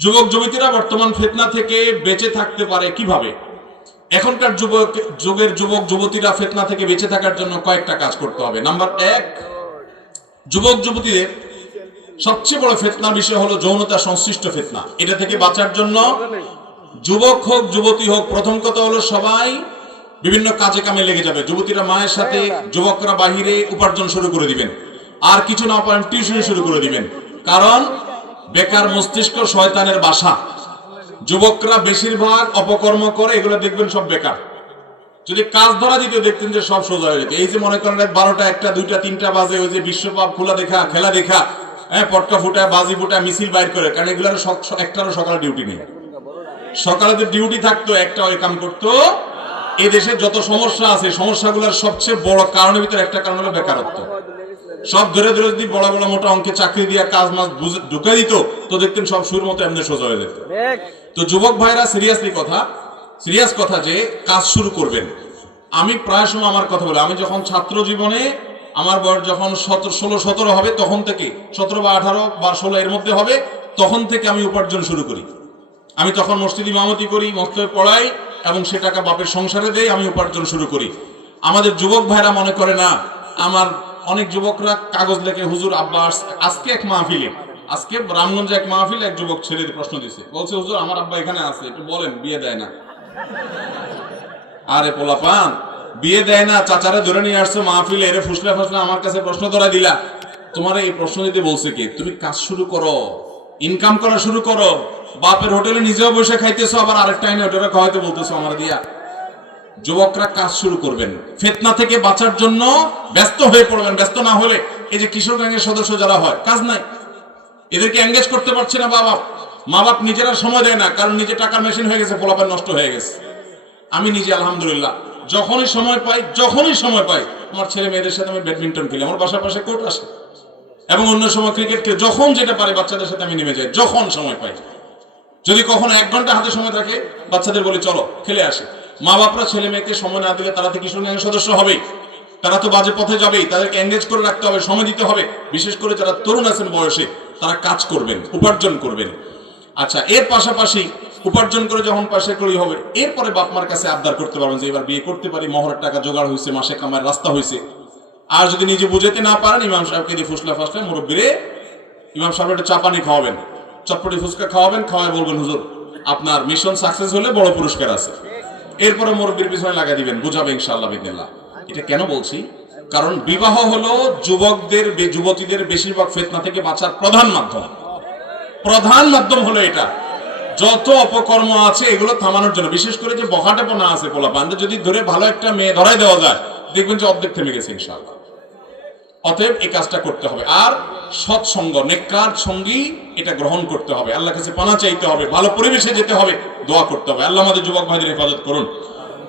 যুবক, যুবতীরা বর্তমান ফেতনা থেকে বেঁচে থাকতে পারে কীভাবে? এখনকার যুবক, যুগের যুবক, যুবতীরা ফেতনা থেকে বেঁচে থাকার জন্য কয়েকটা কাজ করতে হবে। নাম্বার এক, যুবক, যুবতীদের সবচেয়ে বড় ফেতনা বিষয় হলো যৌনতা সংশ্লিষ্ট ফেতনা। এটা থেকে বাঁচার জন্য যুবক হোক, যুবতী হোক, প্রথম কথা হলো সবাই বিভিন্ন কাজে কামে লেগে যাবে। যুবতীরা মায়ের সাথে, যুবকরা বাহিরে উপার্জন শুরু করে দিবেন। আর কিছু না পারেন টিউশন শুরু করে দিবেন। কারণ বেকার মস্তিষ্ক শয়তানের বাসা। যুবকরা বেশিরভাগ অপকর্ম করে, এগুলো দেখবেন সব বেকার। যদি কাজ ধরা দিত, দেখতেন যে সব সোজা হয়ে যেত। এই যে মনে করেন বারোটা, একটা, দুইটা, তিনটা বাজে, ওই যে বিশ্বকাপ, খোলা দেখা, খেলা দেখা হ্যাঁ পটকা ফুটা, বাজি ফুটা, মিছিল বাইর করে, কারণ এগুলোর সক- একটারও সকালে ডিউটি নেই। সকালে যে ডিউটি থাকতো, একটা ওই কাম করতো। এই দেশে যত সমস্যা আছে, সমস্যাগুলোর সবচেয়ে বড় কারণের ভিতরে একটা কারণ হলো বেকারত্ব। সব ধরে ধরে যদি বড় বড় মোটা অঙ্কে চাকরি দিয়ে কাজ বুঝে ঢুকে দিত তো দেখতেন সব সুর মতো এমনি সোজা হয়ে যেত। তো যুবক ভাইরা সিরিয়াসলি কথা সিরিয়াস কথা যে কাজ শুরু করবেন। আমি প্রায় সময় আমার কথা বলি আমি যখন ছাত্র জীবনে আমার বয়স যখন সতেরো ষোলো সতেরো হবে তখন থেকে সতেরো বা আঠারো বা ষোলো এর মধ্যে হবে তখন থেকে আমি উপার্জন শুরু করি। আমি তখন মসজিদ ইমামতি করি মক্তবে পড়াই এবং সে টাকা বাপের সংসারে দেই আমি উপার্জন শুরু করি। আমাদের যুবক ভাইরা মনে করে না আমার অনেক যুবকরা কাগজ লেখে, হুজুর, আব্বা আজকে এক মাহফিলে, আজকে রামগঞ্জে এক মাহফিলে এক যুবক ছেলে প্রশ্ন দিছে। বলছে, হুজুর, আমার আব্বা এখানে আছে, একটু বলেন, বিয়ে দেয় না। আরে পোলাপান, বিয়ে দেয় না, চাচারা ধরে নিয়ে আসছো মাহফিলে, এরে ফুসলে ফুসলে আমার কাছে প্রশ্ন ধরা দিলা। তোমার এই প্রশ্ন দিতে বলছে কি? তুমি কাজ শুরু করো ইনকাম করা শুরু করো, বাপের হোটেলে নিজেও বসে খাইতেছো, আবার আরেকটা আইনে হোটেলে খাওয়াইতে বলতেছো আমার দিয়া। যুবকরা কাজ শুরু করবেন। ফেতনা থেকে বাঁচার জন্য ব্যস্ত হয়ে পড়বেন, ব্যস্ত না হলে এই যে কিশোর গ্যাংয়ের সদস্য যারা হয়, কাজ নাই। এদেরকে এঙ্গেজ করতে পারছে না বাবা। মা বাপ নিজেরা সময় দেয় না, কারণ নিজে টাকার মেশিন হয়ে গেছে, পোলাপান নষ্ট হয়ে গেছে। আমি নিজে, আলহামদুলিল্লাহ, যখনই সময় পাই, যখনই সময় পাই, আমার ছেলে মেয়েদের সাথে আমি ব্যাডমিন্টন খেলি, আমার বাসার পাশে কোর্ট আসে এবং অন্য সময় ক্রিকেট খেলে, যখন যেটা পারি বাচ্চাদের সাথে আমি নেমে যাই, যখন সময় পাই। যদি কখনো এক ঘণ্টা হাতে সময় থাকে, বাচ্চাদের বলি, চলো, খেলে আসে। মা বাপরা ছেলে মেয়েকে সময় না দিলে তারা তো কিশোর সদস্য হবে। তারা তো বাজে পথে যাবেই, তাদেরকে এঙ্গেজ করে রাখতে হবে, সময় দিতে হবে। বিশেষ করে যারা তরুণ আছেন বয়সে, তারা কাজ করবেন, উপার্জন করবেন। আচ্ছা এর পাশাপাশি উপার্জন করে যখন পাশে করি হবে, এরপরে বাপ মার কাছে আবদার করতে পারবেন যে, এবার বিয়ে করতে পারি মহরের টাকা জোগাড় হয়েছে মাসে কামার রাস্তা হয়েছে আর যদি নিজে বুঝাতে না পারেন, ইমাম সাহেবকে দিয়ে ফুসলা ফাসলা, মুরব্বীরে, ইমাম সাহেব একটা চাপানি খাওয়াবেন। চটপটি ফুচকা খাওয়াবেন, খাওয়ায় বলবেন, হুজুর, আপনার মিশন সাকসেস হলে বড় পুরস্কার আছে। এরপরে মুরব্বীর পিছনে লাগা দিবেন, বুঝাবে ইনশাআল্লাহ বিদিল্লাহ এটা কেন বলছি? কারণ বিবাহ হলো যুবকদের যুবতীদের বেশিরভাগ ফেতনা থেকে বাঁচার প্রধান মাধ্যম। প্রধান মাধ্যম হলো এটা। যত অপকর্ম আছে, এগুলো থামানোর জন্য, বিশেষ করে যে বহাটেপনা আছে পোলা বান্ধব যদি ধরে ভালো একটা মেয়ে ধরাই দেওয়া যায়, দেখবেন যে অর্ধেক থেমে গেছে ইনশাআল্লাহ। অতএব এই কাজটা করতে হবে। আর সৎসঙ্গ, নেককার সঙ্গী এটা গ্রহণ করতে হবে। আল্লাহ কাছে পানা চাইতে হবে, ভালো পরিবেশে যেতে হবে, দোয়া করতে হবে। আল্লাহ আমাদের যুবক ভাইদের হেফাজত করুন।